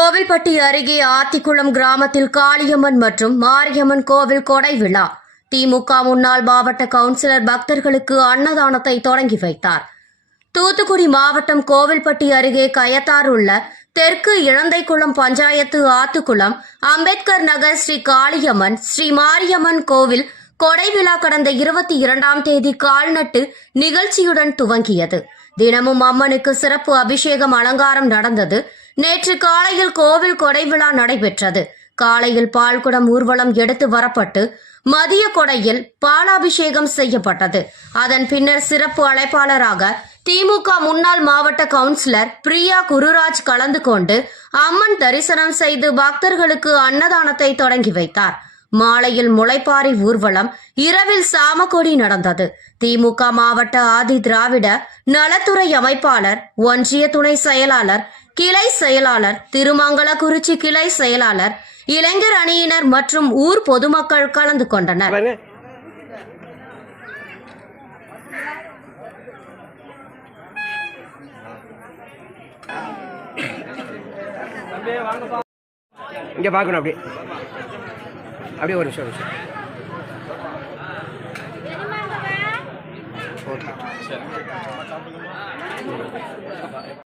கோவில்பட்டி அருகே ஆத்திக்குளம் கிராமத்தில் காளியம்மன் மற்றும் மாரியம்மன் கோவில் கொடை விழா. திமுக முன்னாள் மாவட்ட கவுன்சிலர் பக்தர்களுக்கு அன்னதானத்தை தொடங்கி வைத்தார். தூத்துக்குடி மாவட்டம் கோவில்பட்டி அருகே கயத்தார் உள்ள தெற்கு இழந்தைக்குளம் பஞ்சாயத்து ஆத்துக்குளம் அம்பேத்கர் நகர் ஸ்ரீ காளியம்மன் ஸ்ரீ மாரியம்மன் கோவில் கொடை விழா கடந்த இருபத்தி இரண்டாம் தேதி கால்நட்டு நிகழ்ச்சியுடன் துவங்கியது. தினமும் அம்மனுக்கு சிறப்பு அபிஷேகம் அலங்காரம் நடந்தது. நேற்று காலையில் கோவில் கொடை விழா நடைபெற்றது. காலையில் பால்குடம் ஊர்வலம் எடுத்து வரப்பட்டு மதிய கொடையில் பாலாபிஷேகம் செய்யப்பட்டது. அதன் பின்னர் சிறப்பு அழைப்பாளராக திமுக முன்னாள் மாவட்ட கவுன்சிலர் பிரியா குருராஜ் கலந்து கொண்டு அம்மன் தரிசனம் செய்து பக்தர்களுக்கு அன்னதானத்தை தொடங்கி வைத்தார். மாலையில் முளைப்பாரி ஊர்வலம் இரவில் சாமக்கொடி நடந்தது. திமுக மாவட்ட ஆதி திராவிட நலத்துறை அமைப்பாளர் ஒன்றிய துணை செயலாளர் கிளை செயலாளர் திருமங்கலக்குறிச்சி கிளை செயலாளர் இளைஞர் அணியினர் மற்றும் ஊர் பொதுமக்கள் கலந்து கொண்டனர். இங்க பார்க்கணும் அப்படியே. அப்படியே ஒரு நிமிஷம் ஒரு நிமிஷம். ஓகே.